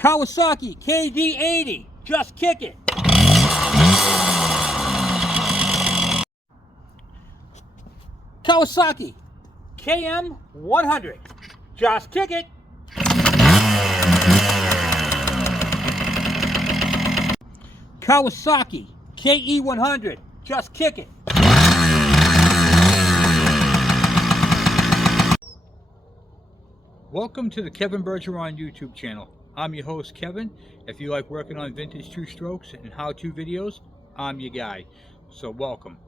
Kawasaki KD80, just kick it. Kawasaki KM100, just kick it. Kawasaki KE100, just kick it. Welcome to the Kevin Bergeron YouTube channel. I'm your host, Kevin. If you like working on vintage two-strokes and how-to videos, I'm your guy. So welcome.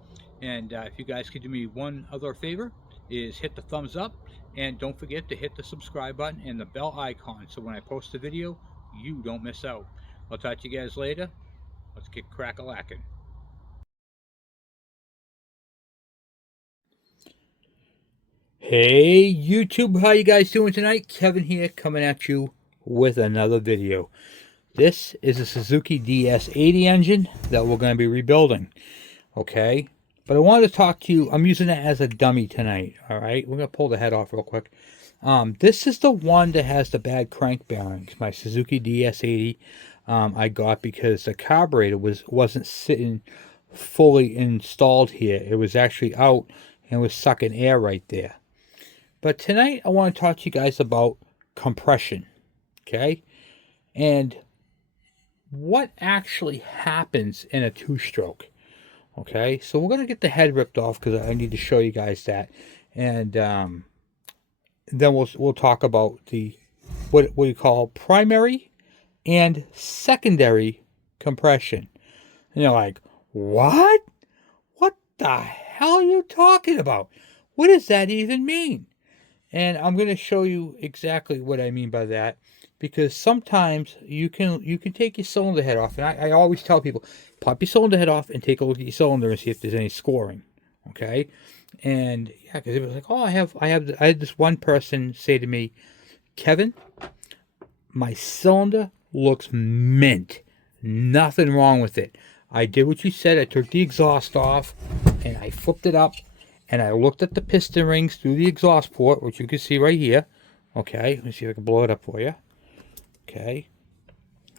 And if you guys could do me one other favor, is hit the thumbs up, and don't forget to hit the subscribe button and the bell icon, so when I post a video, you don't miss out. I'll talk to you guys later. Let's get crack-a-lackin'. Hey YouTube, how you guys doing tonight? Kevin here, coming at you with another video. This is a Suzuki DS80 engine that we're going to be rebuilding. Okay, but I wanted to talk to you. I'm using it as a dummy tonight. All right, we're going to pull the head off real quick. This is the one that has the bad crank bearings. My Suzuki DS80 I got because the carburetor wasn't sitting fully installed here. It was actually out and was sucking air right there. But tonight I want to talk to you guys about compression, okay? And what actually happens in a two-stroke, okay? So we're going to get the head ripped off because I need to show you guys that. And then we'll talk about the what we call primary and secondary compression. And you're like, what? What the hell are you talking about? What does that even mean? And I'm going to show you exactly what I mean by that, because sometimes you can take your cylinder head off, and I always tell people, pop your cylinder head off and take a look at your cylinder and see if there's any scoring, okay? And yeah, because it was like, oh, I had this one person say to me, Kevin, my cylinder looks mint, nothing wrong with it. I did what you said. I took the exhaust off and I flipped it up. And I looked at the piston rings through the exhaust port, which you can see right here. Okay, let me see if I can blow it up for you. Okay,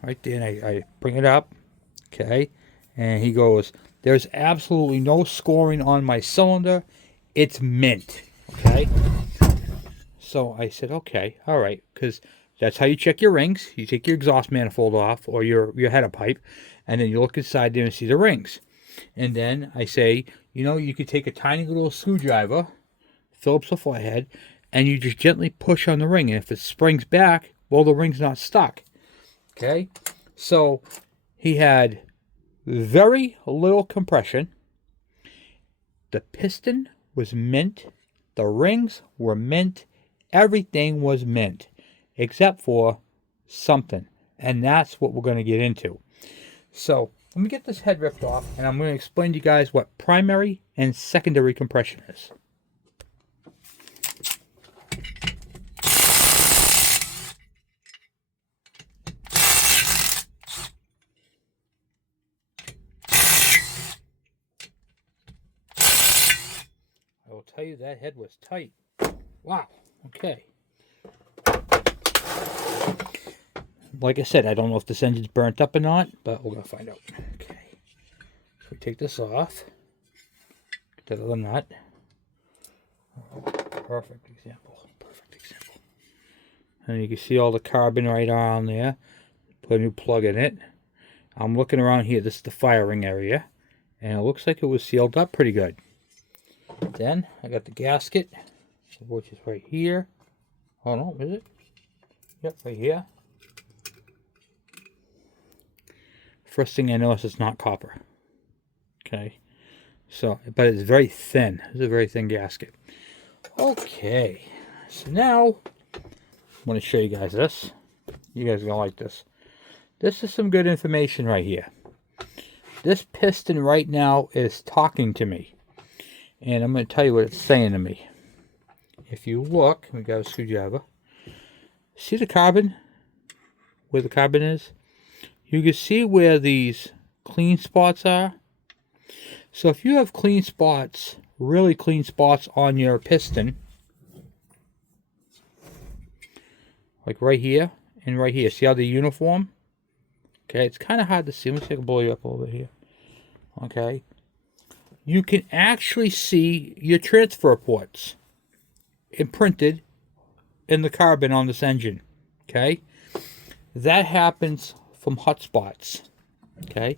right there, and I bring it up. Okay, and he goes, there's absolutely no scoring on my cylinder. It's mint. Okay, so I said, okay, all right, because that's how you check your rings. You take your exhaust manifold off, or your header pipe, and then you look inside there and see the rings. And then I say, you know, you could take a tiny little screwdriver, Phillips or flathead, and you just gently push on the ring. And if it springs back, well, the ring's not stuck. Okay? So he had very little compression. The piston was mint. The rings were mint. Everything was mint, except for something. And that's what we're going to get into. So let me get this head ripped off, and I'm going to explain to you guys what primary and secondary compression is. I will tell you that head was tight. Wow. Okay. Like I said, I don't know if this engine's burnt up or not, but we're going to find out. Okay. So we take this off. Get that other nut. Perfect example. Perfect example. And you can see all the carbon right on there. Put a new plug in it. I'm looking around here. This is the firing area. And it looks like it was sealed up pretty good. Then I got the gasket, which is right here. Oh no, is it? Yep, right here. First thing I notice, it's not copper. Okay, so, but it's very thin. It's a very thin gasket. Okay, so now I want to show you guys this. You guys are gonna like this. This is some good information right here. This piston right now is talking to me, and I'm going to tell you what it's saying to me. If you look, we got a screwdriver. See the carbon? Where the carbon is? You can see where these clean spots are. So if you have clean spots, really clean spots on your piston, like right here and right here. See how they're uniform? Okay, it's kind of hard to see. Let me see if I can blow you up a little bit here. Okay. You can actually see your transfer ports imprinted in the carbon on this engine. Okay. That happens from hot spots. Okay.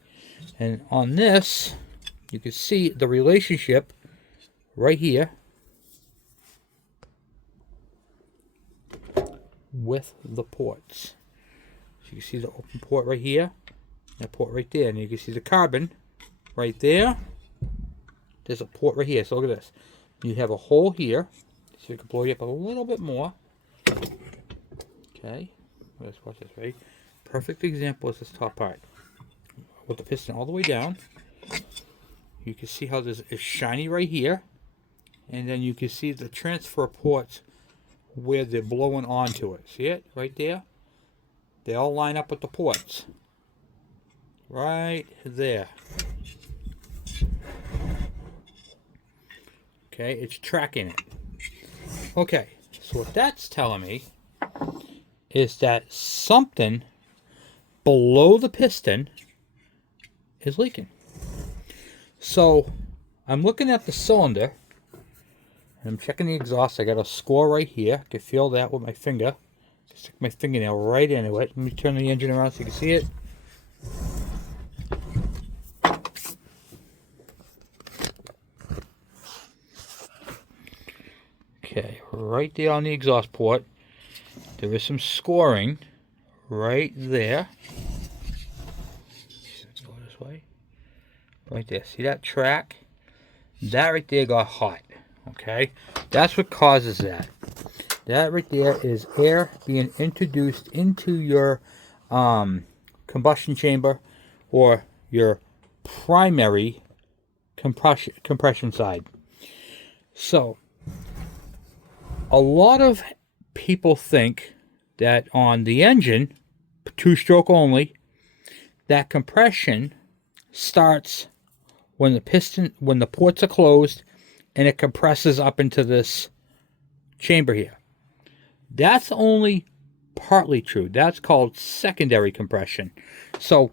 And on this, you can see the relationship right here with the ports. So you can see the open port right here, that port right there, and you can see the carbon right there. There's a port right here. So look at this. You have a hole here. So you can blow you up a little bit more. Okay. Let's watch this, right? Perfect example is this top part. With the piston all the way down. You can see how this is shiny right here. And then you can see the transfer ports where they're blowing onto it. See it? Right there? They all line up with the ports. Right there. Okay, it's tracking it. Okay, so what that's telling me is that something below the piston is leaking. So I'm looking at the cylinder and I'm checking the exhaust. I got a score right here. I can feel that with my finger. Stick my fingernail right into it. Let me turn the engine around so you can see it. Okay, right there on the exhaust port, there is some scoring right there. Let's go this way. Right there. See that track? That right there got hot. Okay? That's what causes that. That right there is air being introduced into your combustion chamber or your primary compression side. So, a lot of people think that on the engine, two-stroke only, that compression starts when the ports are closed and it compresses up into this chamber here. That's only partly true. That's called secondary compression. So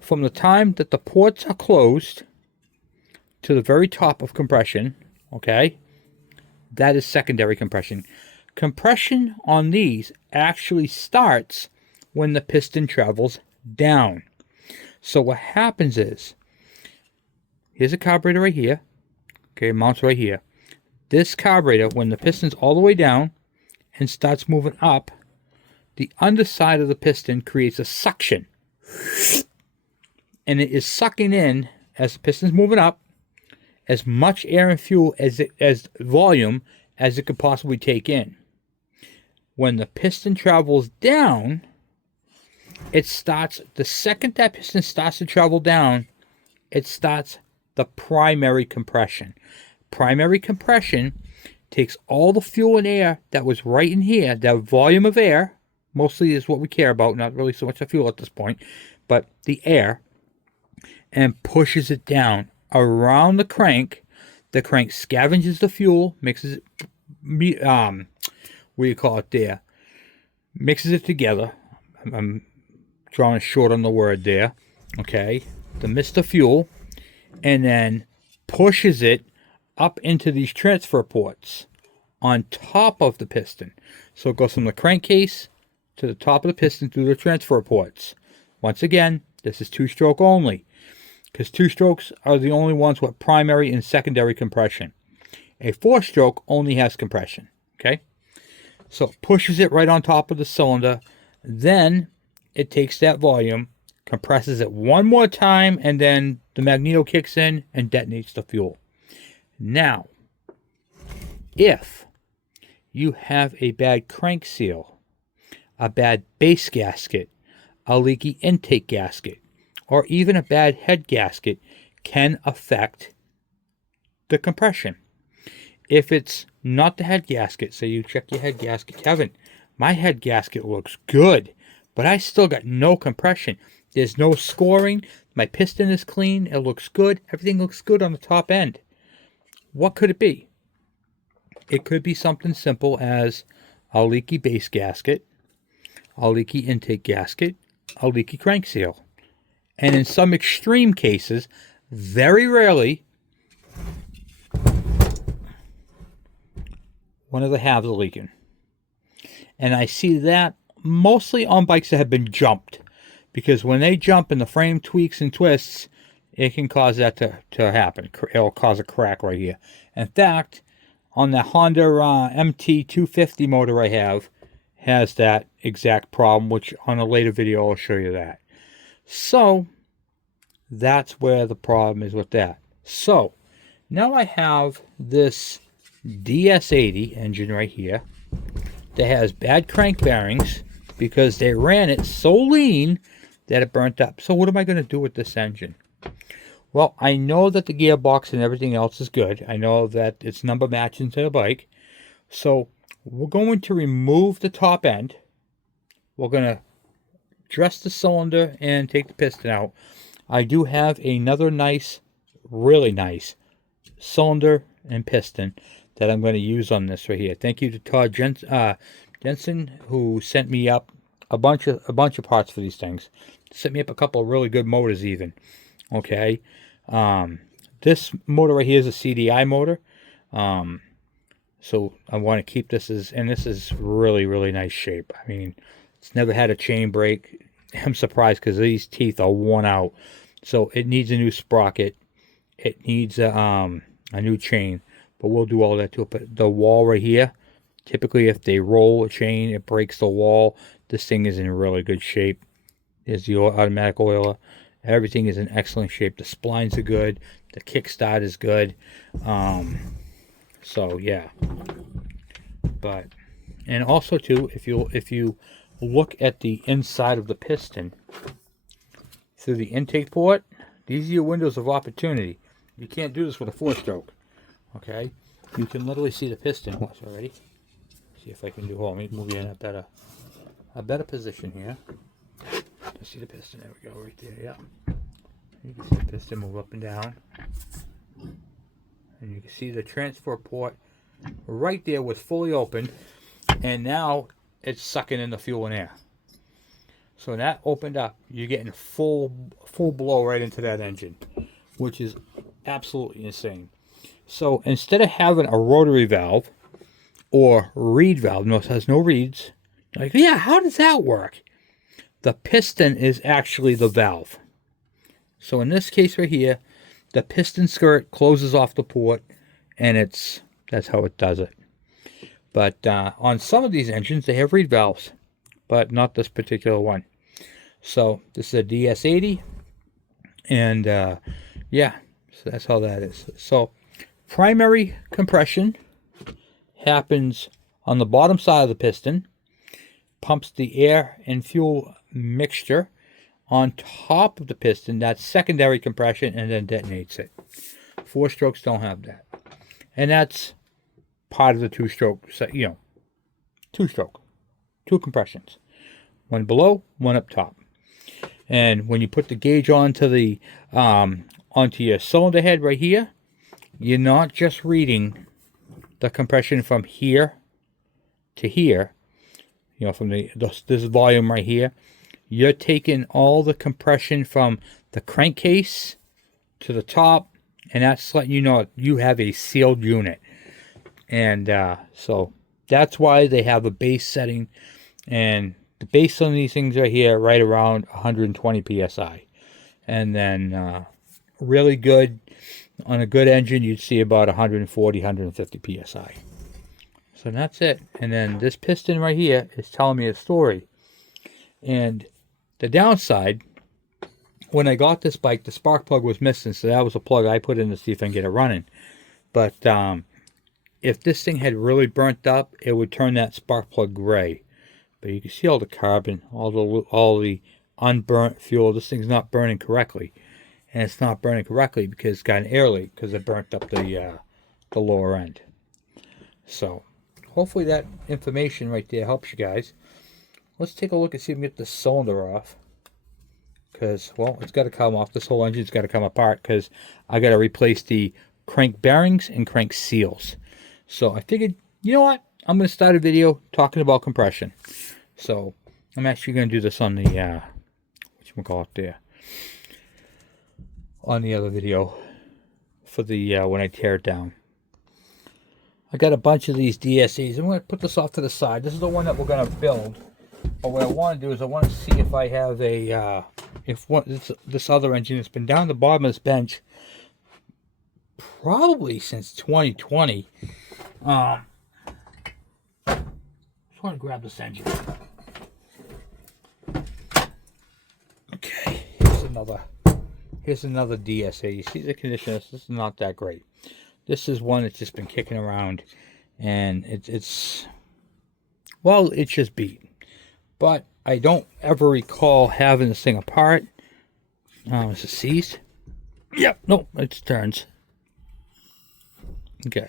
from the time that the ports are closed to the very top of compression, okay, that is secondary compression. Compression on these actually starts when the piston travels down. So what happens is, here's a carburetor right here. Okay, mounts right here. This carburetor, when the piston's all the way down and starts moving up, the underside of the piston creates a suction. And it is sucking in, as the piston's moving up, as much air and fuel as volume as it could possibly take in. When the piston travels down, it starts, the second that piston starts to travel down, it starts the primary compression. Primary compression takes all the fuel and air that was right in here, that volume of air, mostly is what we care about, not really so much the fuel at this point, but the air, and pushes it down around the crank. The crank scavenges the fuel, mixes it, what do you call it there? Mixes it together. I'm drawing short on the word there. Okay, to mix the fuel, and then pushes it up into these transfer ports on top of the piston. So it goes from the crankcase to the top of the piston through the transfer ports. Once again, this is two-stroke only, because two-strokes are the only ones with primary and secondary compression. A four-stroke only has compression. Okay, so it pushes it right on top of the cylinder. Then it takes that volume, compresses it one more time, and then the magneto kicks in and detonates the fuel. Now, if you have a bad crank seal, a bad base gasket, a leaky intake gasket, or even a bad head gasket, can affect the compression. If it's not the head gasket, so you check your head gasket, Kevin, my head gasket looks good, but I still got no compression. There's no scoring. My piston is clean. It looks good. Everything looks good on the top end. What could it be? It could be something simple as a leaky base gasket, a leaky intake gasket, a leaky crank seal. And in some extreme cases, very rarely, one of the halves are leaking. And I see that mostly on bikes that have been jumped. Because when they jump and the frame tweaks and twists, it can cause that to happen. It'll cause a crack right here. In fact, on the Honda MT250 motor I have, has that exact problem, which on a later video I'll show you that. So, that's where the problem is with that. So, now I have this DS80 engine right here that has bad crank bearings because they ran it so lean that it burnt up. So what am I going to do with this engine? Well, I know that the gearbox and everything else is good. I know that it's number matching to the bike. So we're going to remove the top end. We're going to dress the cylinder and take the piston out. I do have another nice, really nice cylinder and piston that I'm going to use on this right here. Thank you to Todd Jensen, who sent me up a bunch of parts for these things. Sent me up a couple of really good motors even. Okay. This motor right here is a CDI motor. So I want to keep this and this is really, really nice shape. I mean, it's never had a chain break. I'm surprised because these teeth are worn out. So it needs a new sprocket. It needs a new chain. But we'll do all that to it. But the wall right here, typically if they roll a chain, it breaks the wall. This thing is in really good shape. There's the automatic oiler. Everything is in excellent shape. The splines are good. The kickstart is good. So yeah. But and also too, if you look at the inside of the piston through the intake port, these are your windows of opportunity. You can't do this with a 4-stroke. Okay, you can literally see the piston already. See if I can do. Hold on, let me move you in a better position here. See the piston. There we go, right there. Yeah, you can see the piston move up and down, and you can see the transfer port right there was fully open, and now it's sucking in the fuel and air. So that opened up. You're getting full blow right into that engine, which is absolutely insane. So instead of having a rotary valve or reed valve, no, it has no reeds. Like, yeah, how does that work? The piston is actually the valve. So in this case right here, the piston skirt closes off the port, and that's how it does it. But on some of these engines, they have reed valves, but not this particular one. So this is a DS80, and yeah, so that's how that is. So primary compression happens on the bottom side of the piston, pumps the air and fuel mixture on top of the piston. That's secondary compression, and then detonates it. 4-strokes don't have that, and that's part of the 2-stroke. You know, 2-stroke, 2 compressions, one below, one up top. And when you put the gauge onto the onto your cylinder head right here, you're not just reading the compression from here to here, you know, from this volume right here. You're taking all the compression from the crankcase to the top, and that's letting you know you have a sealed unit. And so that's why they have a base setting, and the base on these things right here, right around 120 psi. And then really good, on a good engine, you'd see about 140, 150 psi. So that's it. And then this piston right here is telling me a story. And the downside, when I got this bike, the spark plug was missing, so that was a plug I put in to see if I can get it running. But if this thing had really burnt up, it would turn that spark plug gray. But you can see all the carbon, all the unburnt fuel. This thing's not burning correctly, and it's not burning correctly because it's got an air leak because it burnt up the lower end. So hopefully that information right there helps you guys. Let's take a look and see if we can get the cylinder off. Because, well, it's got to come off. This whole engine's got to come apart because I got to replace the crank bearings and crank seals. So I figured, you know what? I'm going to start a video talking about compression. So I'm actually going to do this on the, whatchamacallit there, on the other video for the, when I tear it down. I got a bunch of these DSEs. I'm going to put this off to the side. This is the one that we're going to build. But what I want to do is I want to see if I have a, this other engine that's been down the bottom of this bench probably since 2020. Just want to grab this engine. Okay, here's another DSA. You see the condition of this? This is not that great. This is one that's just been kicking around, and it's just beat. But I don't ever recall having this thing apart. Is it seized? Yep, nope, it turns. Okay,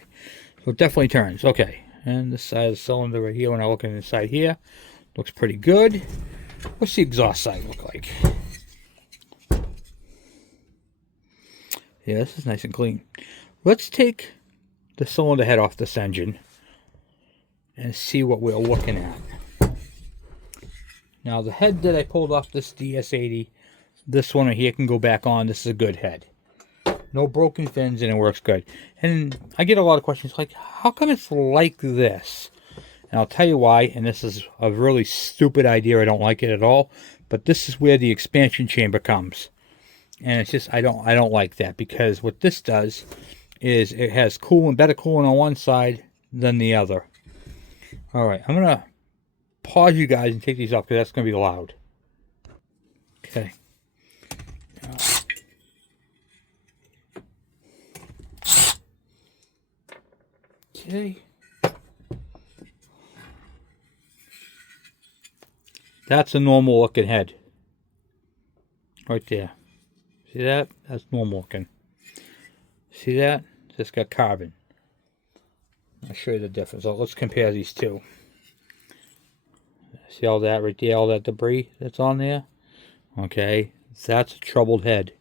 so it definitely turns. Okay, and this side of the cylinder right here, when I look inside here, looks pretty good. What's the exhaust side look like? Yeah, this is nice and clean. Let's take the cylinder head off this engine and see what we're looking at. Now, the head that I pulled off this DS80, this one right here can go back on. This is a good head. No broken fins, and it works good. And I get a lot of questions like, how come it's like this? And I'll tell you why, and this is a really stupid idea. I don't like it at all. But this is where the expansion chamber comes. And it's just, I don't like that, because what this does is it has better cooling on one side than the other. All right, I'm going to pause you guys and take these off because that's going to be loud. Okay. Okay. That's a normal looking head. Right there. See that? That's normal looking. See that? Just got carbon. I'll show you the difference. So let's compare these two. See all that right there? All that debris that's on there? Okay. That's a troubled head.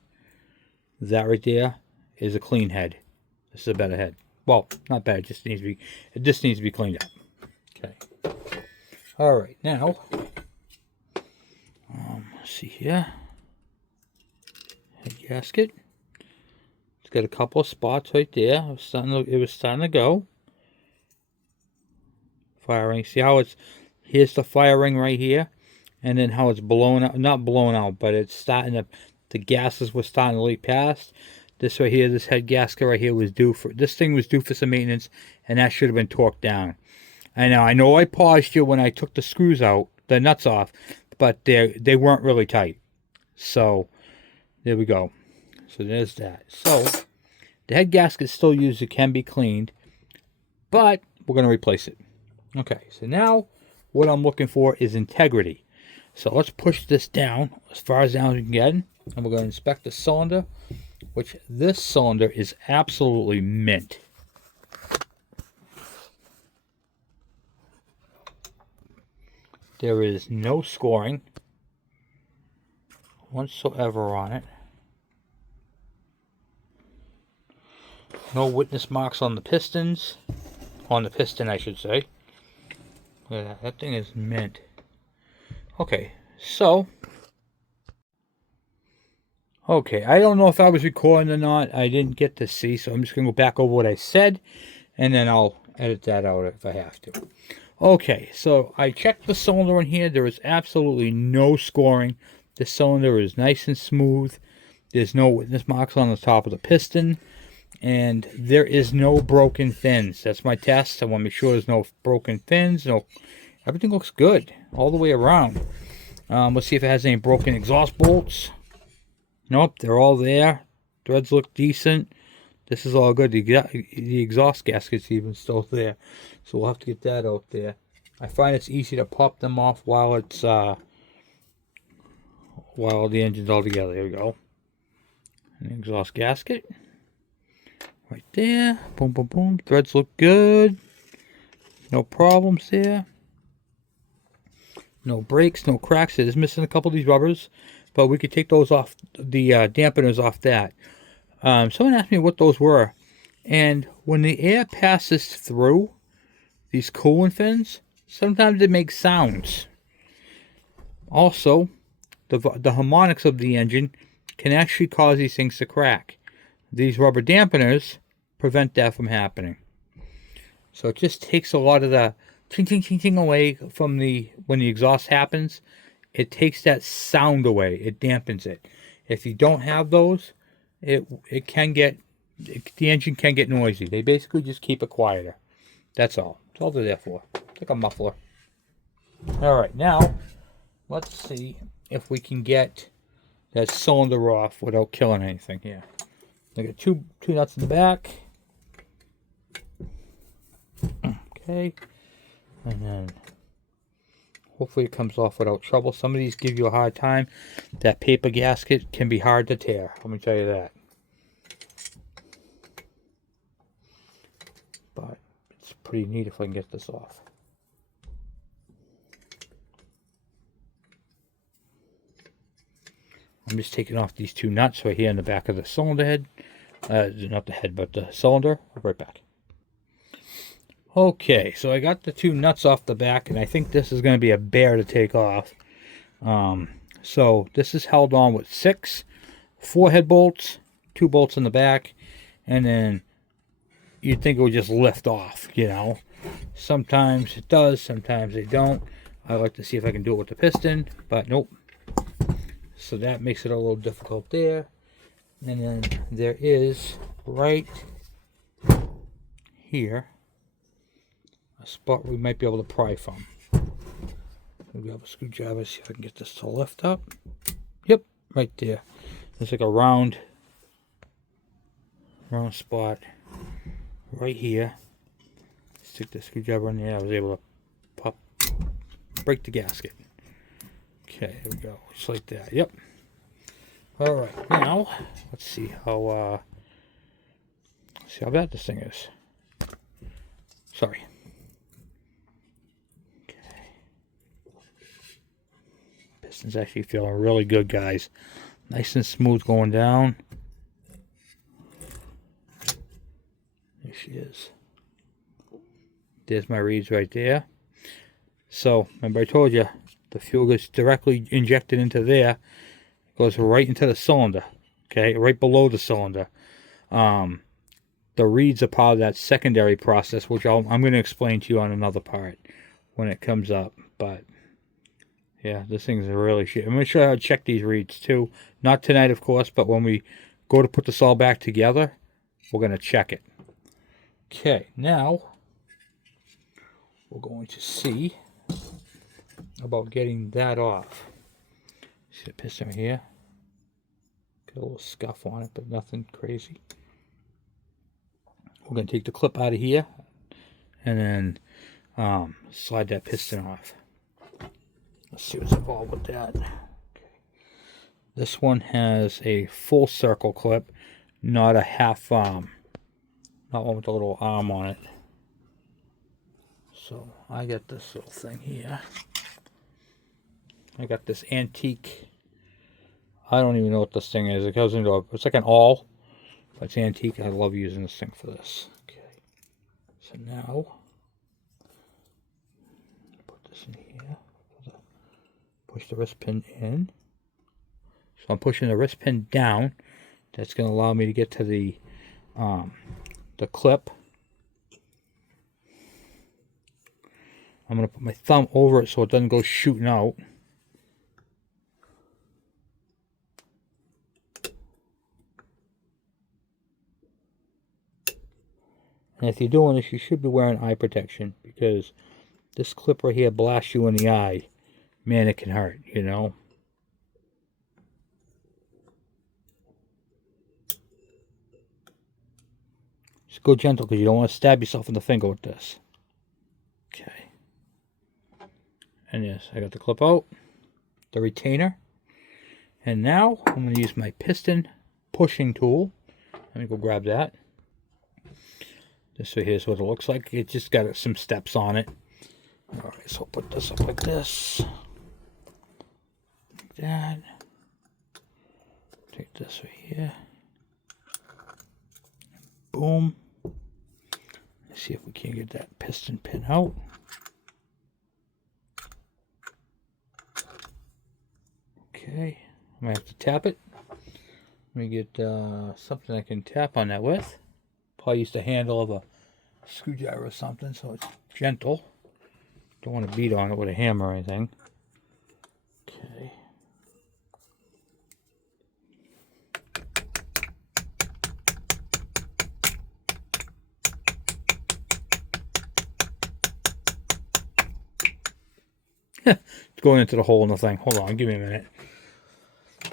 That right there is a clean head. This is a better head. Well, not bad. It just needs to be cleaned up. Okay. All right. Now, let's see here. Head gasket. It's got a couple of spots right there. It was starting to go. Firing. See how here's the fire ring right here, and then how it's blown out. Not blown out, but it's starting to. The gases were starting to leak past. This right here, this head gasket right here was due for. This thing was due for some maintenance, and that should have been torqued down. I know I paused you when I took the screws out, the nuts off, but they weren't really tight. So there we go. So there's that. So the head gasket is still used. It can be cleaned, but we're going to replace it. Okay, so now what I'm looking for is integrity. So let's push this down as far as down as we can get, and we're going to inspect the cylinder, which this cylinder is absolutely mint. There is no scoring whatsoever on it. No witness marks on the pistons. On the piston, I should say. Look at that. That thing is mint. Okay, so. Okay, I don't know if I was recording or not. I didn't get to see, so I'm just going to go back over what I said, and then I'll edit that out if I have to. Okay, so I checked the cylinder in here. There is absolutely no scoring. The cylinder is nice and smooth. There's no witness marks on the top of the piston. And there is no broken fins. That's my test. I want to make sure there's no broken fins. No, everything looks good all the way around. Let's see if it has any broken exhaust bolts. Nope, they're all there. Threads look decent. This is all good. The exhaust gasket's even still there. So we'll have to get that out there. I find it's easy to pop them off while it's while the engine's all together. There we go. An exhaust gasket. Right there. Boom, boom, boom. Threads look good. No problems there. No breaks, no cracks. It is missing a couple of these rubbers, but we could take those off, the dampeners off that. Someone asked me what those were, and when the air passes through these coolant fins, sometimes it makes sounds. Also, the harmonics of the engine can actually cause these things to crack. These rubber dampeners prevent that from happening. So it just takes a lot of the ching ching ching ching away from when the exhaust happens. It takes that sound away. It dampens it. If you don't have those, the engine can get noisy. They basically just keep it quieter. That's all. That's all they're there for. It's like a muffler. All right, now let's see if we can get that cylinder off without killing anything here. I got two nuts in the back. Okay, and then hopefully it comes off without trouble. Some of these give you a hard time. That paper gasket can be hard to tear. Let me tell you that. But it's pretty neat if I can get this off. I'm just taking off these two nuts right here in the back of the cylinder head. Not the head, but the cylinder. I'll be right back. Okay, so I got the two nuts off the back, and I think this is going to be a bear to take off. So this is held on with 4 head bolts, 2 bolts in the back, and then you'd think it would just lift off, you know. Sometimes it does, sometimes they don't. I like to see if I can do it with the piston, but nope. So that makes it a little difficult there. And then there is right here a spot we might be able to pry from. I'll grab a screwdriver, see if I can get this to lift up. Yep, right there. There's like a round spot right here. Stick the screwdriver in there. I was able to break the gasket. Okay, there we go. Just like that. Yep. All right. Now, let's see how bad this thing is. Sorry. Piston's actually feeling really good, guys. Nice and smooth going down. There she is. There's my reeds right there. So, remember I told you, the fuel gets directly injected into there. It goes right into the cylinder. Okay, right below the cylinder. The reeds are part of that secondary process, which I'm going to explain to you on another part when it comes up. But yeah, this thing's really shit. I'm going to show you how to check these reeds too. Not tonight, of course, but when we go to put this all back together, we're going to check it. Okay, now we're going to see about getting that off. See the piston right here? Got a little scuff on it, but nothing crazy. We're going to take the clip out of here and then slide that piston off. Let's see what's involved with that. Okay. This one has a full circle clip, not a half not one with a little arm on it. So I got this little thing here. I got this antique. I don't even know what this thing is. It goes into it's like an awl. It's antique. I love using this thing for this. Okay. So now put this in here. Push the wrist pin in. So I'm pushing the wrist pin down. That's going to allow me to get to the clip. I'm going to put my thumb over it so it doesn't go shooting out. And if you're doing this, you should be wearing eye protection, because this clip right here blasts you in the eye. Man, it can hurt, you know. Just go gentle, because you don't want to stab yourself in the finger with this. Okay. And yes, I got the clip out, the retainer. And now I'm going to use my piston pushing tool. Let me go grab that. Just so here's what it looks like. It just got some steps on it. Alright, so I'll put this up like this. Like that. Take this right here. Boom. Let's see if we can get that piston pin out. Okay, I'm going to have to tap it. Let me get something I can tap on that with. Probably use the handle of a screwdriver or something so it's gentle. Don't want to beat on it with a hammer or anything. Okay. It's going into the hole in the thing. Hold on, give me a minute.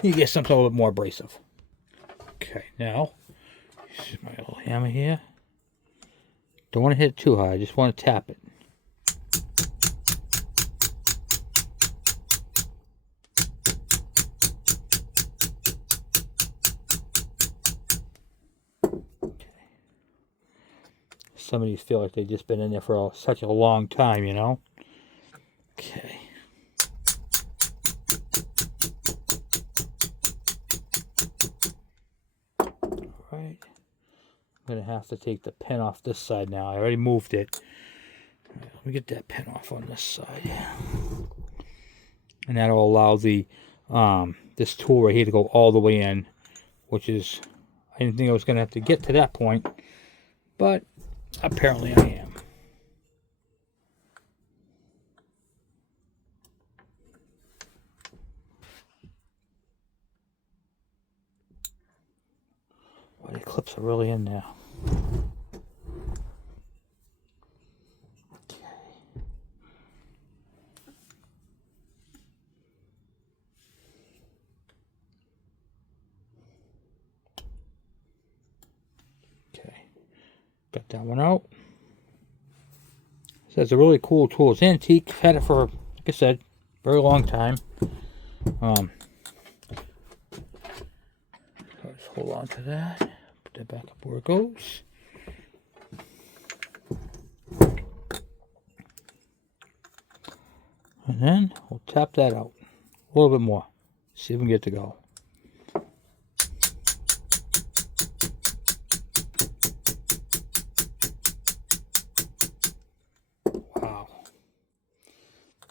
You get something a little bit more abrasive. Okay, now, this is my little hammer here. Don't want to hit it too hard, I just want to tap it. Okay. Some of these feel like they've just been in there for such a long time, you know? Okay. Alright. I'm going to have to take the pin off this side now. I already moved it. Right, let me get that pin off on this side. And that'll allow the this tool right here to go all the way in, which is, I didn't think I was going to have to get to that point, but apparently I am. Well, the clips are really in there. Got that one out. So it's a really cool tool. It's antique. Had it for, like I said, very long time. Let's hold on to that. Put that back up where it goes. And then we'll tap that out a little bit more. See if we can get it to go.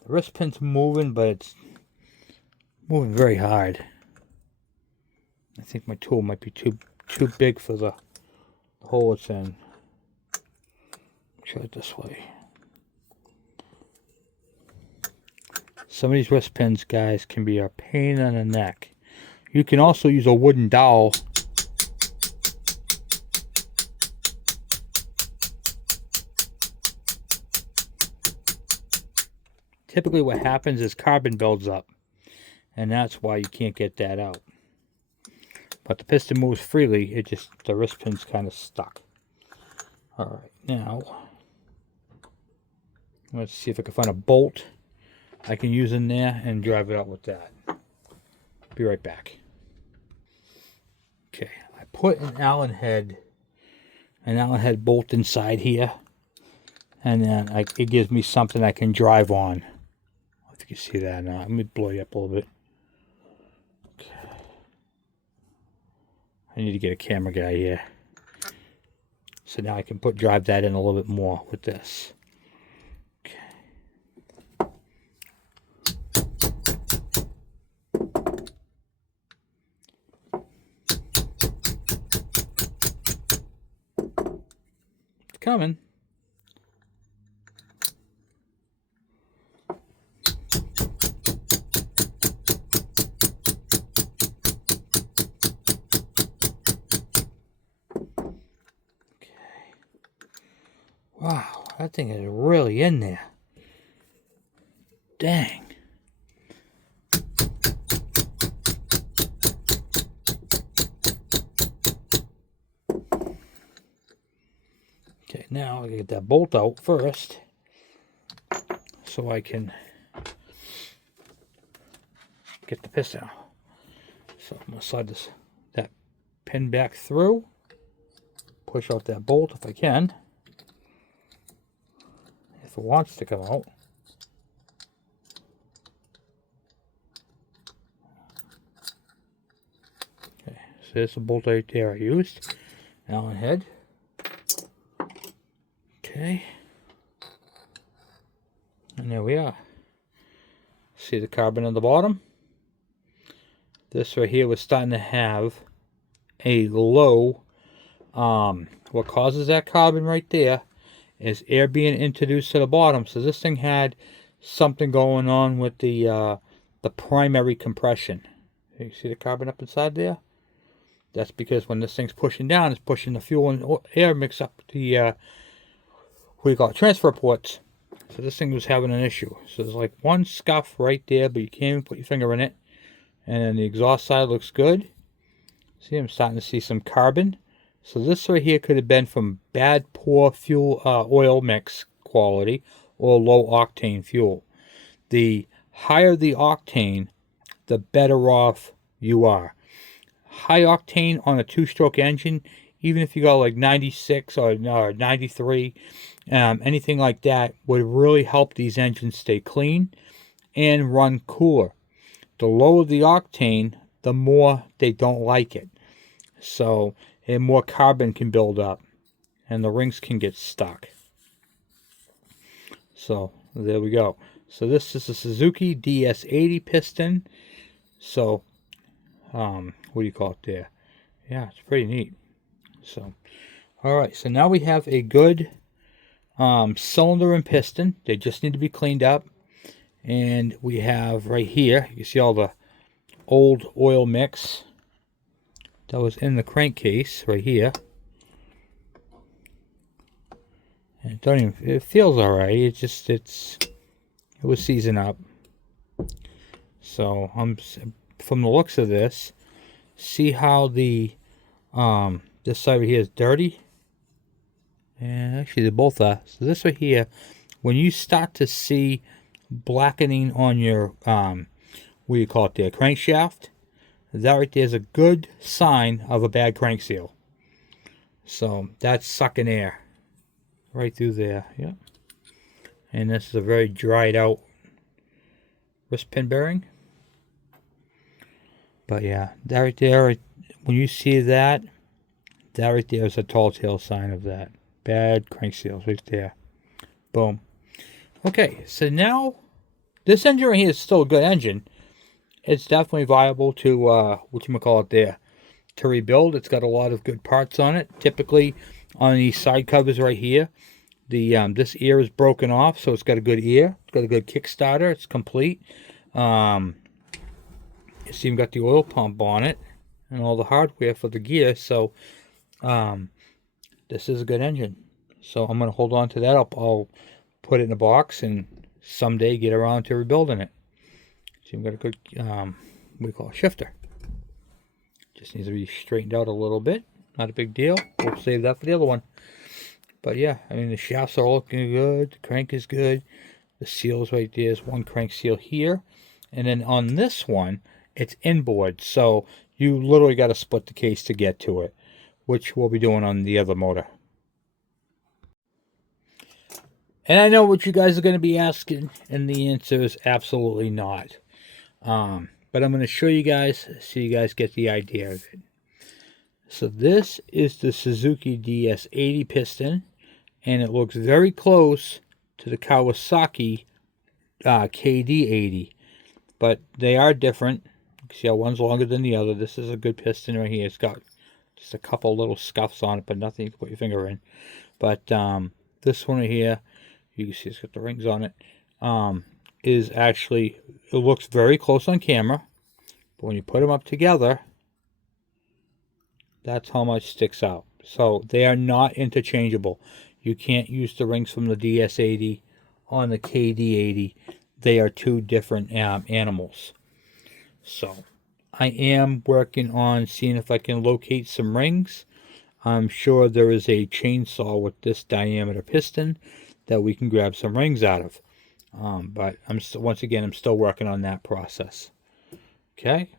The wrist pin's moving, but it's moving very hard. I think my tool might be too big for the hole it's in. Try it this way. Some of these wrist pins, guys, can be a pain in the neck. You can also use a wooden dowel. Typically what happens is carbon builds up, and that's why you can't get that out. But the piston moves freely, it just, the wrist pin's kind of stuck. Alright, now, let's see if I can find a bolt I can use in there and drive it out with that. Be right back. Okay, I put an Allen head bolt inside here, and then it gives me something I can drive on. I think you see that now. Let me blow you up a little bit. Okay. I need to get a camera guy here. So now I can drive that in a little bit more with this. Okay. It's coming. Wow, that thing is really in there. Dang. Okay, now I get that bolt out first so I can get the piston out. So I'm going to slide that pin back through, push out that bolt if I can. If it wants to come out. Okay, so there's a bolt right there I used. Allen head. Okay. And there we are. See the carbon on the bottom? this right here was starting to have a low, what causes that carbon right there is air being introduced to the bottom. So this thing had something going on with the primary compression. You see the carbon up inside there? That's because when this thing's pushing down, it's pushing the fuel and air mix up the, what do you call it, transfer ports. So this thing was having an issue. So there's like one scuff right there, but you can't even put your finger in it. And then the exhaust side looks good. See, I'm starting to see some carbon. So this right here could have been from bad, poor fuel oil mix quality or low octane fuel. The higher the octane, the better off you are. High octane on a two-stroke engine, even if you got like 96 or 93, anything like that would really help these engines stay clean and run cooler. The lower the octane, the more they don't like it. So, and more carbon can build up and the rings can get stuck. So, there we go. So this is a Suzuki DS80 piston. So, what do you call it there? Yeah, it's pretty neat. So, alright, so now we have a good cylinder and piston. They just need to be cleaned up. And we have right here, you see all the old oil mix that was in the crankcase right here. And it feels alright. It was seasoned up. So from the looks of this, see how the this side right here is dirty? And actually they both are. So this right here, when you start to see blackening on your what do you call it there, crankshaft, that right there is a good sign of a bad crank seal. So that's sucking air right through there. Yep. And this is a very dried out wrist pin bearing. But yeah, that right there, when you see that right there is a tall tale sign of that. Bad crank seals right there. Boom. Okay, so now this engine right here is still a good engine. It's definitely viable to, whatchamacallit there, to rebuild. It's got a lot of good parts on it. Typically, on these side covers right here, the this ear is broken off, so it's got a good ear. It's got a good Kickstarter. It's complete. It's even got the oil pump on it and all the hardware for the gear. So, this is a good engine. So I'm going to hold on to that. I'll put it in a box and someday get around to rebuilding it. So we've got a good, what do you call it, shifter. Just needs to be straightened out a little bit. Not a big deal. We'll save that for the other one. But yeah, I mean, the shafts are looking good. The crank is good. The seals right there is one crank seal here. And then on this one, it's inboard. So you literally got to split the case to get to it, which we'll be doing on the other motor. And I know what you guys are going to be asking, and the answer is absolutely not. But I'm going to show you guys so you guys get the idea of it. So this is the Suzuki DS80 piston, and it looks very close to the Kawasaki KD80. But they are different. You can see how one's longer than the other. This is a good piston right here. It's got just a couple little scuffs on it, but nothing you can put your finger in. But this one right here, you can see it's got the rings on it, is actually, it looks very close on camera, but when you put them up together, that's how much sticks out. So they are not interchangeable. You can't use the rings from the DS80 on the KD80. They are two different animals. So I am working on seeing if I can locate some rings. I'm sure there is a chainsaw with this diameter piston that we can grab some rings out of. But once again, I'm still working on that process. Okay.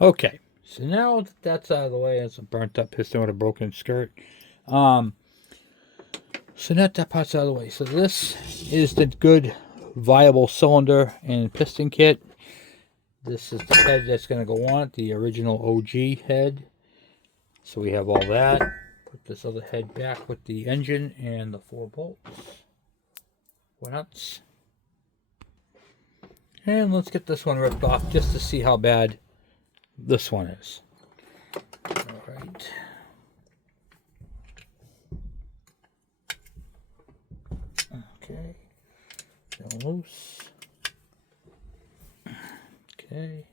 Okay. So now that that's out of the way, it's a burnt up piston with a broken skirt. So now that part's out of the way. So this is the good viable cylinder and piston kit. This is the head that's going to go on it, the original OG head. So we have all that. Put this other head back with the engine and the 4 bolts. 4 nuts. And let's get this one ripped off just to see how bad this one is. Alright. Okay. Go loose. Okay.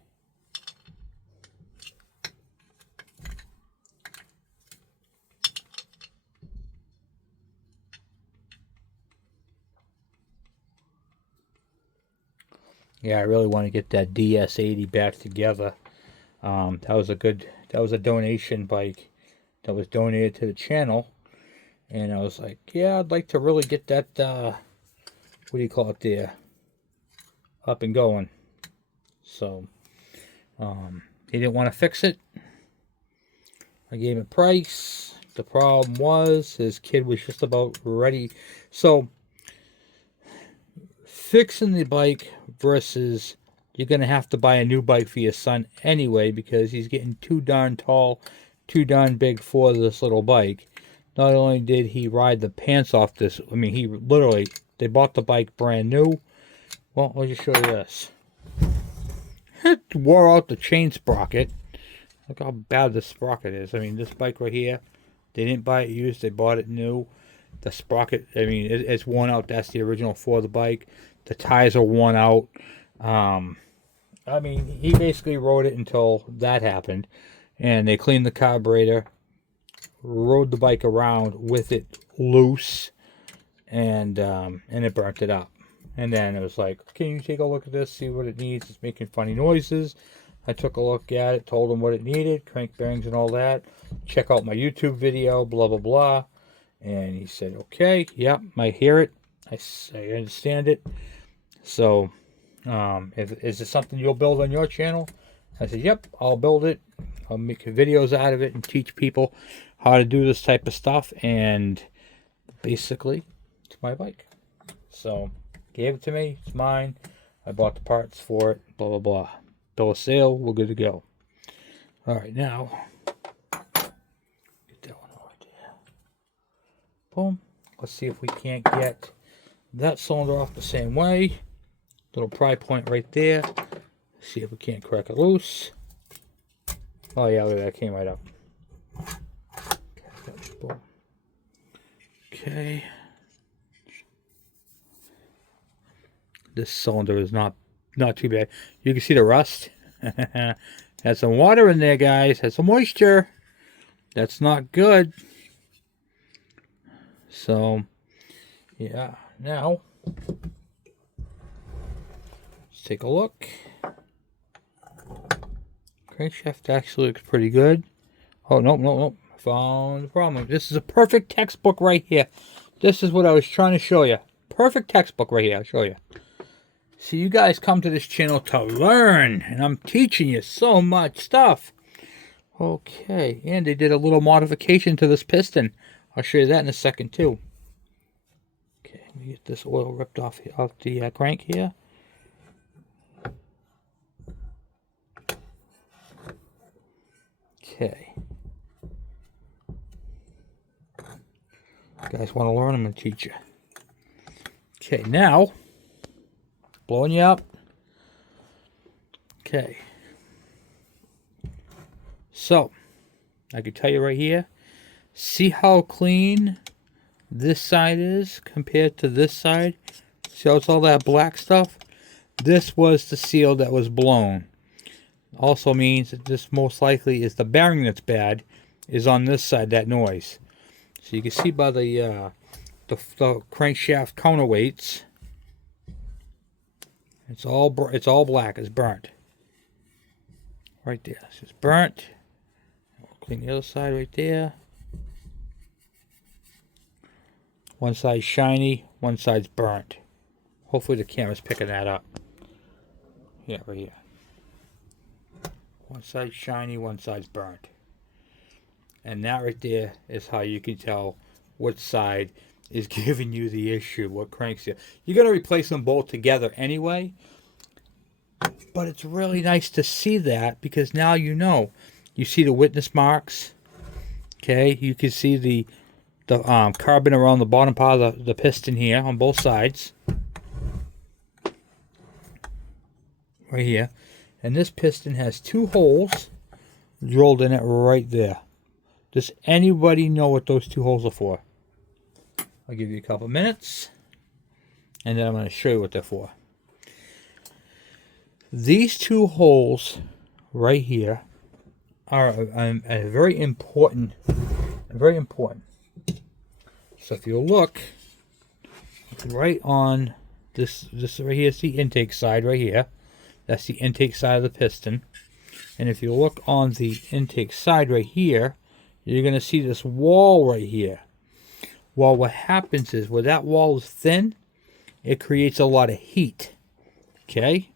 Yeah, I really want to get that DS80 back together. That was a donation bike that was donated to the channel. And I was like, yeah, I'd like to really get that, what do you call it there, up and going. So, he didn't want to fix it. I gave him a price. The problem was his kid was just about ready. So, fixing the bike versus you're going to have to buy a new bike for your son anyway because he's getting too darn tall, too darn big for this little bike. Not only did he ride the pants off this, I mean, he literally, they bought the bike brand new. Well, I'll just show you this. It wore out the chain sprocket. Look how bad the sprocket is. I mean, this bike right here, they didn't buy it used, they bought it new. The sprocket, I mean, it's worn out. That's the original for the bike. The tires are worn out. I mean, he basically rode it until that happened. And they cleaned the carburetor, rode the bike around with it loose, and it burnt it up. And then it was like, can you take a look at this, see what it needs? It's making funny noises. I took a look at it, told him what it needed, crank bearings and all that. Check out my YouTube video, blah, blah, blah. And he said, okay, yep, I hear it. I understand it. So, is it something you'll build on your channel? I said, yep, I'll build it. I'll make videos out of it and teach people how to do this type of stuff. And basically, it's my bike. So, gave it to me. It's mine. I bought the parts for it. Blah, blah, blah. Bill of sale. We're good to go. All right, now, get that one over there. Boom. Let's see if we can't get that cylinder off the same way. Little pry point right there. See if we can't crack it loose. Oh yeah, look at that, came right up. Boom. Okay. This cylinder is not too bad. You can see the rust. Had some water in there, guys. Had some moisture. That's not good. So, yeah. Now, let's take a look. Crankshaft actually looks pretty good. Oh, nope. Found the problem. This is a perfect textbook right here. This is what I was trying to show you. Perfect textbook right here. I'll show you. See, you guys come to this channel to learn, and I'm teaching you so much stuff. Okay, and they did a little modification to this piston. I'll show you that in a second, too. Okay, let me get this oil ripped off the crank here. Okay. You guys want to learn? I'm going to teach you. Okay, now, blowing you up. Okay. So, I can tell you right here, see how clean this side is compared to this side? See how it's all that black stuff? This was the seal that was blown. Also means that this most likely is the bearing that's bad is on this side, that noise. So you can see by the crankshaft counterweights, it's all black, it's burnt. Right there, so it's burnt. We'll clean the other side right there. One side's shiny, one side's burnt. Hopefully the camera's picking that up. Yeah, right here. One side's shiny, one side's burnt. And that right there is how you can tell which side is giving you the issue, what cranks you. You're going to replace them both together anyway. But it's really nice to see that because now you know. You see the witness marks. Okay, you can see the carbon around the bottom part of the piston here on both sides. right here. And this piston has 2 holes drilled in it right there. Does anybody know what those 2 holes are for? I'll give you a couple minutes, and then I'm going to show you what they're for. These 2 holes right here are very important. Very important. So if you look right on this right here, is the intake side right here. That's the intake side of the piston. And if you look on the intake side right here, you're going to see this wall right here. Well, what happens is, where that wall is thin, it creates a lot of heat. Okay?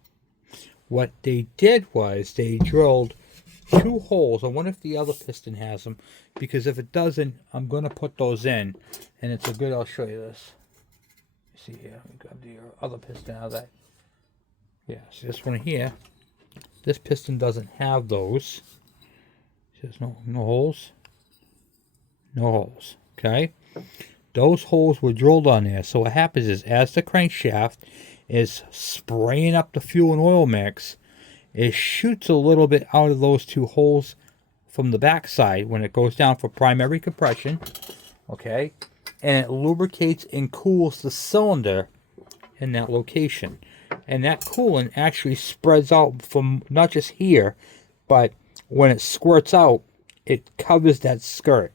What they did was they drilled 2 holes. I wonder if the other piston has them, because if it doesn't, I'm going to put those in, and it's a good, I'll show you this. See here, let me grab the other piston out of that. Yeah, see this one here. This piston doesn't have those. There's no holes. No holes. Okay? Those holes were drilled on there. So what happens is, as the crankshaft is spraying up the fuel and oil mix, it shoots a little bit out of those 2 holes from the backside when it goes down for primary compression. Okay? And it lubricates and cools the cylinder in that location. And that coolant actually spreads out from not just here, but when it squirts out, it covers that skirt.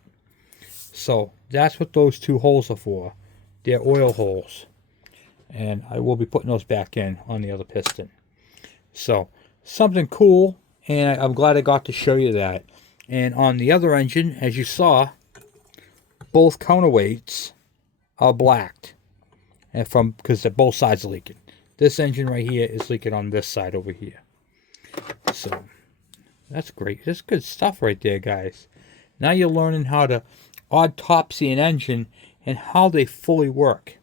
So that's what those 2 holes are for. They're oil holes. And I will be putting those back in on the other piston. So something cool, and I'm glad I got to show you that. And on the other engine, as you saw, both counterweights are blacked, and because both sides are leaking. This engine right here is leaking on this side over here. So that's great. That's good stuff right there, guys. Now you're learning how to autopsy an engine and how they fully work.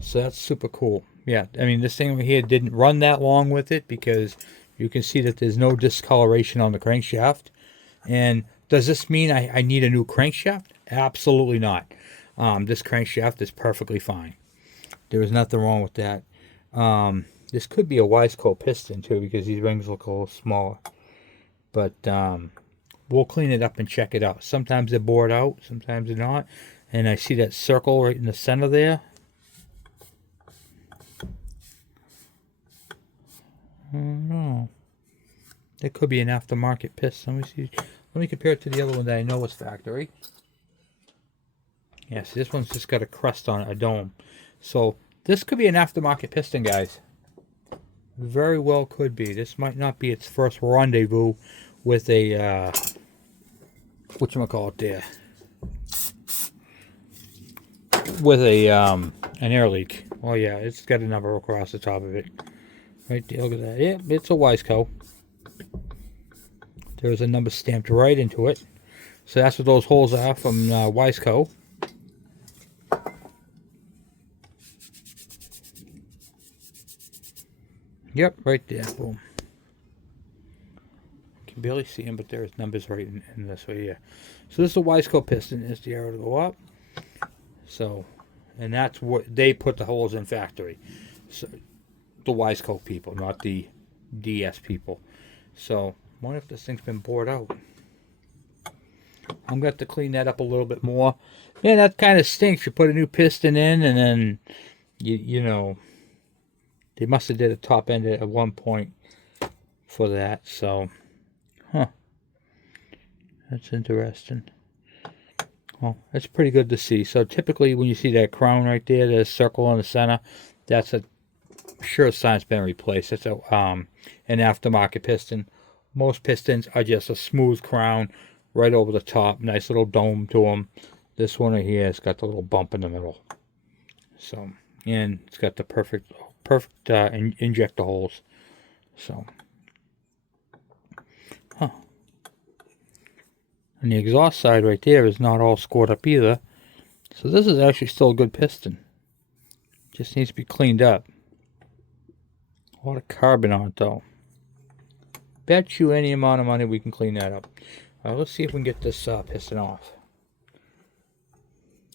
So that's super cool. Yeah, I mean, this thing right here didn't run that long with it, because you can see that there's no discoloration on the crankshaft. And does this mean I need a new crankshaft? Absolutely not. This crankshaft is perfectly fine. There is nothing wrong with that. This could be a Wiseco piston too, because these rings look a little smaller. But we'll clean it up and check it out. Sometimes they're bored out, sometimes they're not. And I see that circle right in the center there. I don't know. It could be an aftermarket piston. Let me see. Let me compare it to the other one that I know is factory. Yeah, see, this one's just got a crust on it, a dome. So this could be an aftermarket piston, guys. Very well could be. This might not be its first rendezvous with a whatchamacallit there, with a an air leak. Oh yeah, it's got a number across the top of it. Right there, look at that. Yeah, it's a Wiseco. There's a number stamped right into it. So that's what those holes are from Wiseco. Yep, right there. Boom. You can barely see them, but there's numbers right in this right here. So this is the Wiseco piston. Is the arrow to go up. So, and that's what they put the holes in factory. So the Wiseco people, not the DS people. So, I wonder if this thing's been bored out. I'm going to have to clean that up a little bit more. Yeah, that kind of stinks. You put a new piston in, and then, you know, they must have did a top end at one point for that. So, that's interesting. Well, that's pretty good to see. So, typically, when you see that crown right there, there's a circle in the center, that's a sure sign it's been replaced. It's a an aftermarket piston. Most pistons are just a smooth crown right over the top, nice little dome to them. This one right here has got the little bump in the middle. So, and it's got the perfect injector holes. So, and the exhaust side right there is not all scored up either. So this is actually still a good piston. Just needs to be cleaned up. A lot of carbon on it though. Bet you any amount of money we can clean that up. Let's see if we can get this piston off.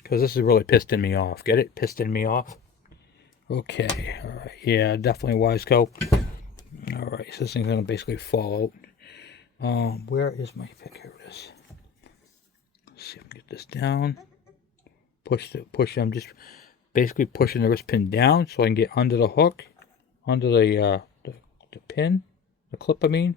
Because this is really pissing me off. Get it? Pissing me off. Okay. Alright. Yeah, definitely Wiseco. Alright, so this thing's going to basically fall out. Where is my pick? Here it is. Let's see if I can get this down. Push. I'm just basically pushing the wrist pin down so I can get under the hook, under the pin, the clip I mean.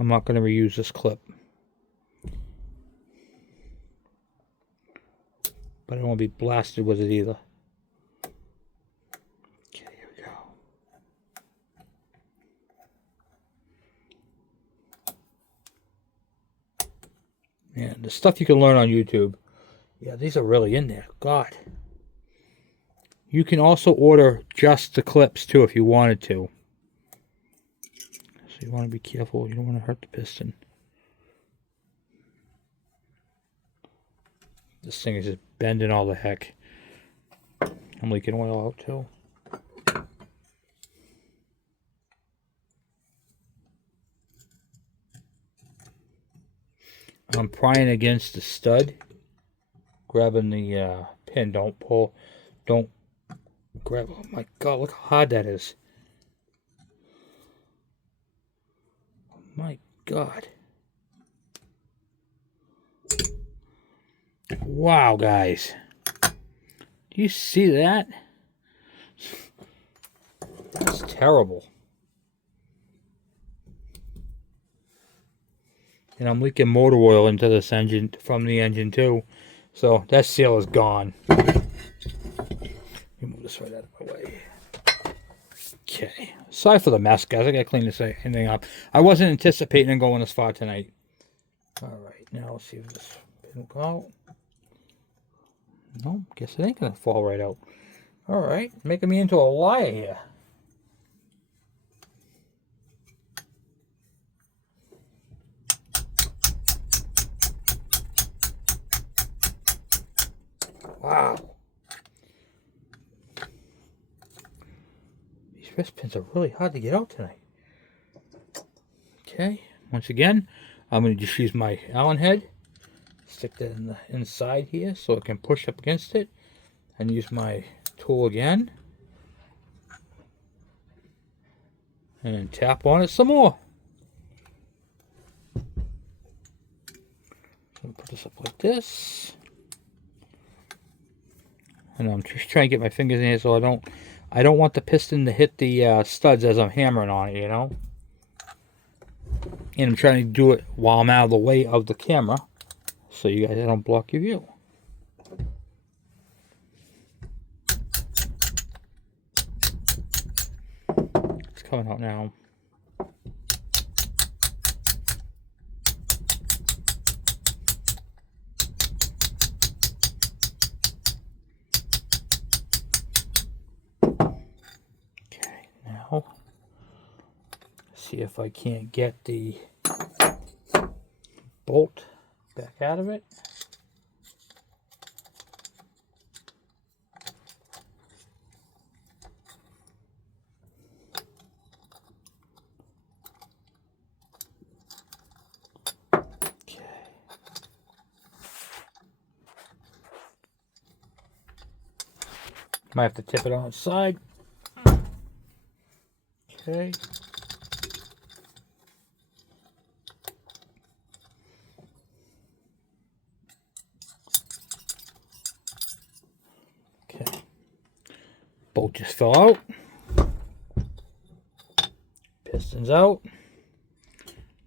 I'm not going to reuse this clip. But I don't want to be blasted with it either. Okay, here we go. Yeah, the stuff you can learn on YouTube. Yeah, these are really in there. God. You can also order just the clips too if you wanted to. So you want to be careful. You don't want to hurt the piston. This thing is just bending all the heck. I'm leaking oil out too. I'm prying against the stud. Grabbing the pin. Don't pull. Don't grab. Oh my God, look how hard that is. Oh my God. Wow, guys. Do you see that? That's terrible. And I'm leaking motor oil into this engine from the engine too. So that seal is gone. Let me move this right out of my way. Okay. Sorry for the mess, guys. I gotta clean this thing up. I wasn't anticipating going this far tonight. Alright, now let's see if this pin will go out. No, guess it ain't gonna fall right out. Alright, making me into a liar here. Wow. These wrist pins are really hard to get out tonight. Okay, once again, I'm going to just use my Allen head. Stick that in the inside here so it can push up against it. And use my tool again. And then tap on it some more. So put this up like this. And I'm just trying to get my fingers in here so I don't want the piston to hit the studs as I'm hammering on it, you know. And I'm trying to do it while I'm out of the way of the camera so you guys don't block your view. It's coming out now. See if I can't get the bolt back out of it. Okay. Might have to tip it on its side. Okay. Bolt just fell out. Piston's out.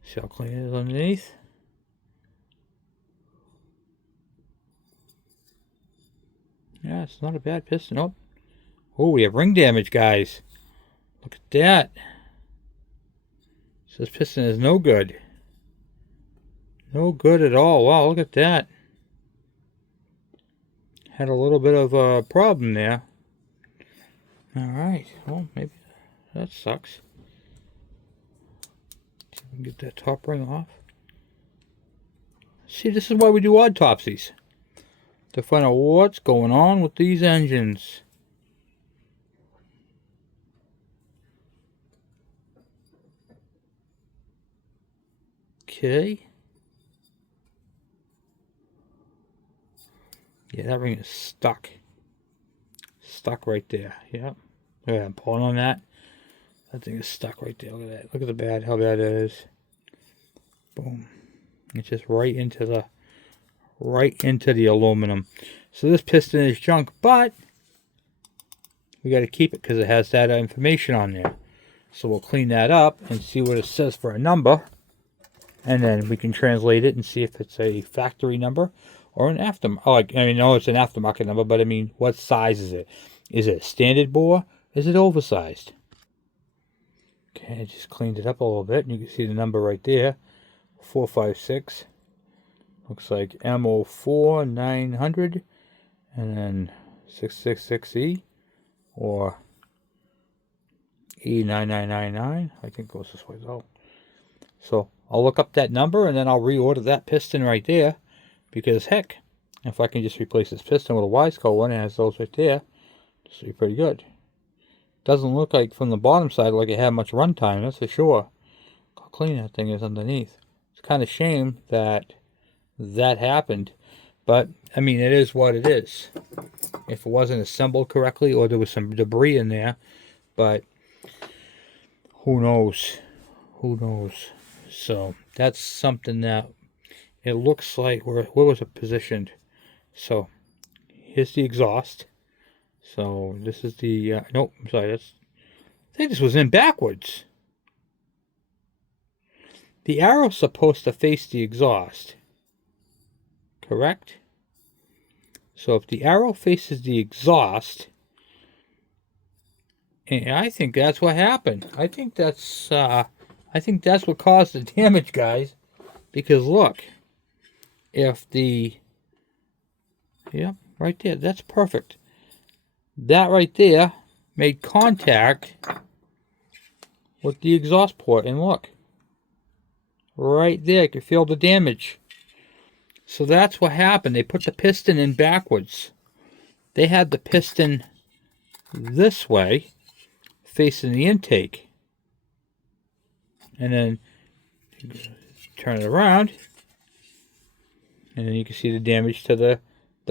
See how clean it is underneath. Yeah, it's not a bad piston. Oh, we have ring damage, guys. Look at that. So this piston is no good. No good at all. Wow, look at that. Had a little bit of a problem there. Alright, well, maybe that sucks. See if we can get that top ring off. See, this is why we do autopsies. To find out what's going on with these engines. Okay. Yeah, that ring is stuck. Stuck right there. Yep. Yeah, I'm pulling on that. That thing is stuck right there. Look at that. Look at how bad that is. Boom. It's just right into the aluminum. So this piston is junk, but we got to keep it because it has that information on there. So we'll clean that up and see what it says for a number. And then we can translate it and see if it's a factory number or an aftermarket. Oh, I mean, no, it's an aftermarket number, but I mean, what size is it? Is it standard bore? Is it oversized? Okay, I just cleaned it up a little bit, and you can see the number right there, 456. Looks like MO4 900, and then 666E, or E9999. I think it goes this way though. So I'll look up that number, and then I'll reorder that piston right there, because heck, if I can just replace this piston with a Wiseco one, it has those right there, this will be pretty good. Doesn't look like from the bottom side like it had much runtime, that's for sure. Look how clean that thing is underneath. It's kind of a shame that that happened, but I mean, it is what it is. If it wasn't assembled correctly, or there was some debris in there, but who knows? Who knows? So that's something that it looks like. Where was it positioned? So here's the exhaust. So this is the nope, I'm sorry, I think this was in backwards. The arrow's supposed to face the exhaust, correct? So if the arrow faces the exhaust, and I think that's what happened. I think that's what caused the damage, guys. Because look, if the, yep, right there, that's perfect. That right there made contact with the exhaust port, and look, right there, you can feel the damage. So that's what happened. They put the piston in backwards. They had the piston this way, facing the intake, and then turn it around, and then you can see the damage to the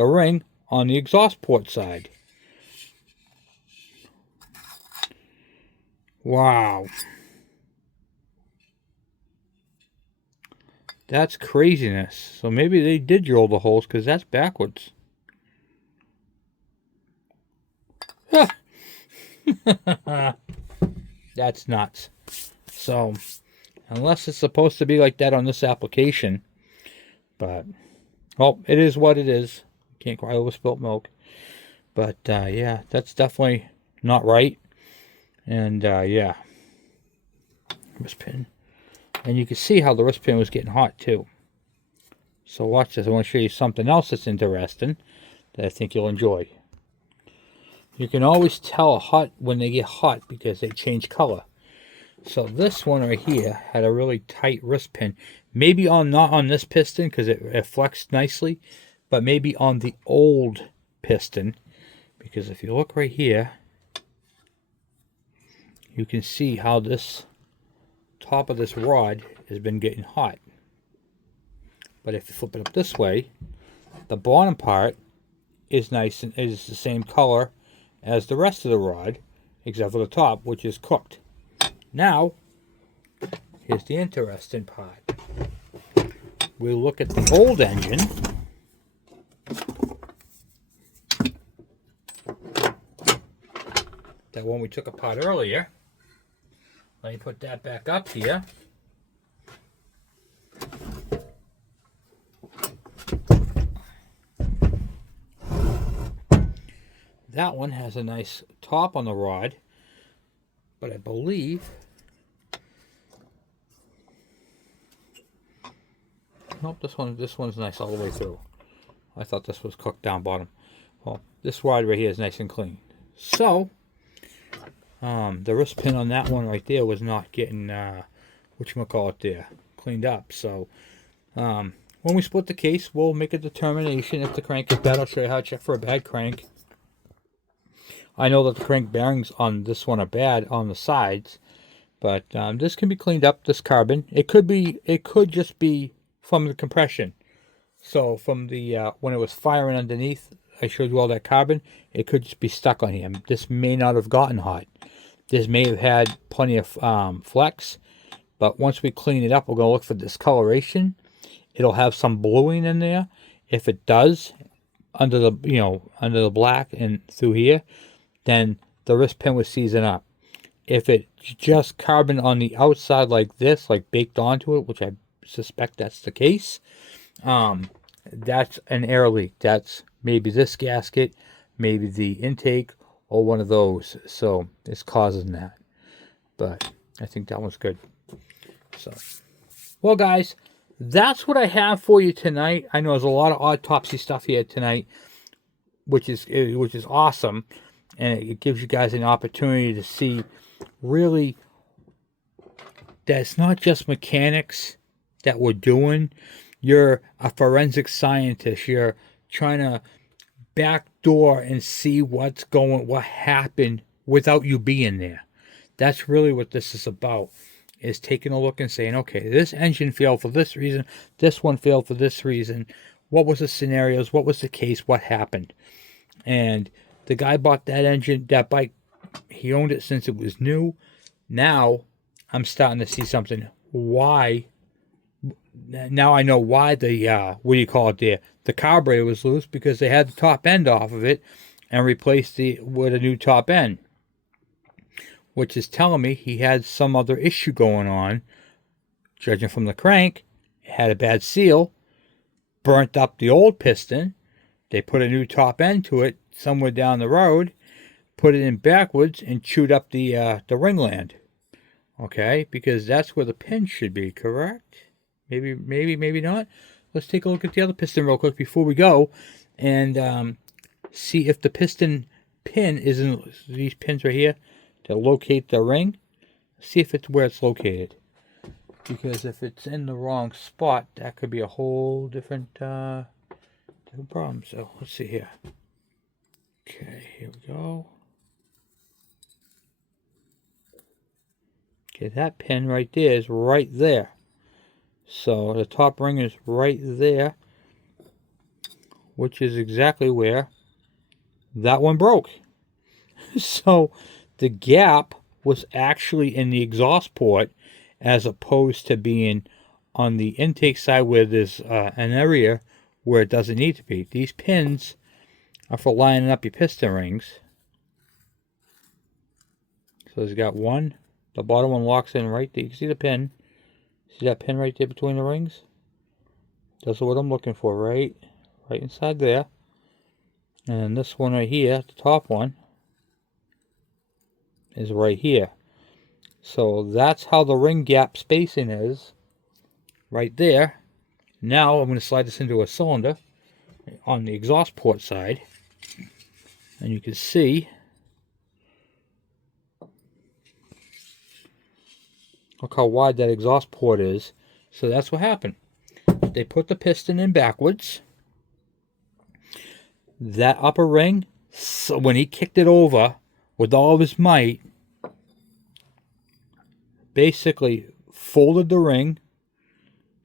ring on the exhaust port side. Wow. That's craziness. So maybe they did drill the holes, because that's backwards. That's nuts. So, unless it's supposed to be like that on this application, but, well, it is what it is. Can't cry over spilt milk. But, yeah, that's definitely not right. And, yeah. Wrist pin. And you can see how the wrist pin was getting hot, too. So watch this. I want to show you something else that's interesting that I think you'll enjoy. You can always tell hot when they get hot because they change color. So this one right here had a really tight wrist pin. Maybe not on this piston because it flexed nicely, but maybe on the old piston. Because if you look right here, you can see how this top of this rod has been getting hot. But if you flip it up this way, the bottom part is nice and is the same color as the rest of the rod, except for the top, which is cooked. Now, here's the interesting part. We'll look at the old engine. That one we took apart earlier. Let me put that back up here. That one has a nice top on the rod, but I believe, nope, this one's nice all the way through. I thought this was cooked down bottom. Well, this rod right here is nice and clean. So, the wrist pin on that one right there was not getting, whatchamacallit there, cleaned up. So, when we split the case, we'll make a determination if the crank is bad. I'll show you how to check for a bad crank. I know that the crank bearings on this one are bad on the sides, But this can be cleaned up, this carbon. It could just be from the compression. So from the when it was firing underneath, I showed you all that carbon. It could just be stuck on here. This may not have gotten hot. This may have had plenty of flex. But once we clean it up, we're going to look for discoloration. It'll have some bluing in there. If it does, under the black and through here, then the wrist pin was season up. If it's just carbon on the outside like this, like baked onto it, which I suspect that's the case, that's an air leak. That's maybe this gasket, maybe the intake, or one of those. So it's causing that. But I think that one's good. So, well, guys, that's what I have for you tonight. I know there's a lot of autopsy stuff here tonight, which is awesome, and it gives you guys an opportunity to see really that it's not just mechanics that we're doing. You're a forensic scientist. You're trying to backdoor and see what happened without you being there. That's really what this is about. Is taking a look and saying, okay, this engine failed for this reason, this one failed for this reason. What was the scenarios? What was the case? What happened? And the guy bought that engine, that bike. He owned it since it was new. Now I'm starting to see something. Why? Now I know why the what do you call it there? The carburetor was loose, because they had the top end off of it and replaced it with a new top end. Which is telling me he had some other issue going on. Judging from the crank, it had a bad seal, burnt up the old piston. They put a new top end to it somewhere down the road, put it in backwards, and chewed up the ringland. Okay, because that's where the pin should be, correct? Maybe not. Let's take a look at the other piston real quick before we go, and see if the piston pin is in these pins right here. To locate the ring, see if it's where it's located, because if it's in the wrong spot, that could be a whole different problem. So let's see here. Okay, here we go. Okay, that pin right there is right there. So the top ring is right there, which is exactly where that one broke. So the gap was actually in the exhaust port, as opposed to being on the intake side where there's an area where it doesn't need to be. These pins are for lining up your piston rings. So there's got one. The bottom one locks in right there. You can see the pin. See that pin right there between the rings? That's what I'm looking for, right inside there. And then this one right here, the top one, is right here. So that's how the ring gap spacing is, right there. Now I'm going to slide this into a cylinder on the exhaust port side, and you can see, look how wide that exhaust port is. So that's what happened. They put the piston in backwards. That upper ring, so when he kicked it over with all of his might, basically folded the ring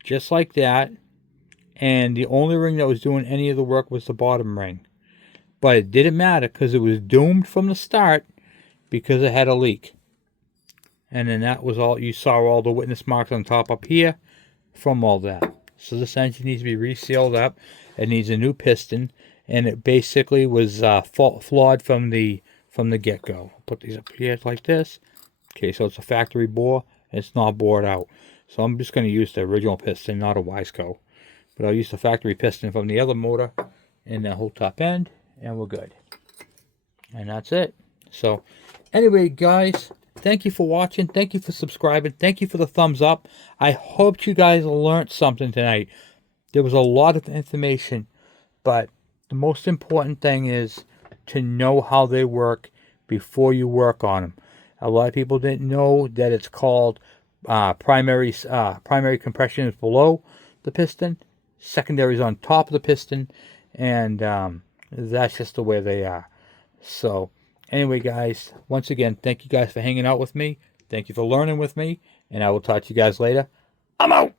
just like that, and the only ring that was doing any of the work was the bottom ring. But it didn't matter, because it was doomed from the start, because it had a leak. And then that was all. You saw all the witness marks on top up here from all that. So this engine needs to be resealed up. It needs a new piston, and it basically was flawed from the get-go. Put these up here like this. Okay, so it's a factory bore. It's not bored out. So I'm just going to use the original piston, not a Wiseco. But I'll use the factory piston from the other motor and the whole top end, and we're good. And that's it. So anyway, guys, thank you for watching. Thank you for subscribing. Thank you for the thumbs up. I hope you guys learned something tonight. There was a lot of information, but the most important thing is to know how they work before you work on them. A lot of people didn't know that it's called primary compression is below the piston, secondary is on top of the piston, and that's just the way they are. So anyway, guys, once again, thank you guys for hanging out with me. Thank you for learning with me, and I will talk to you guys later. I'm out.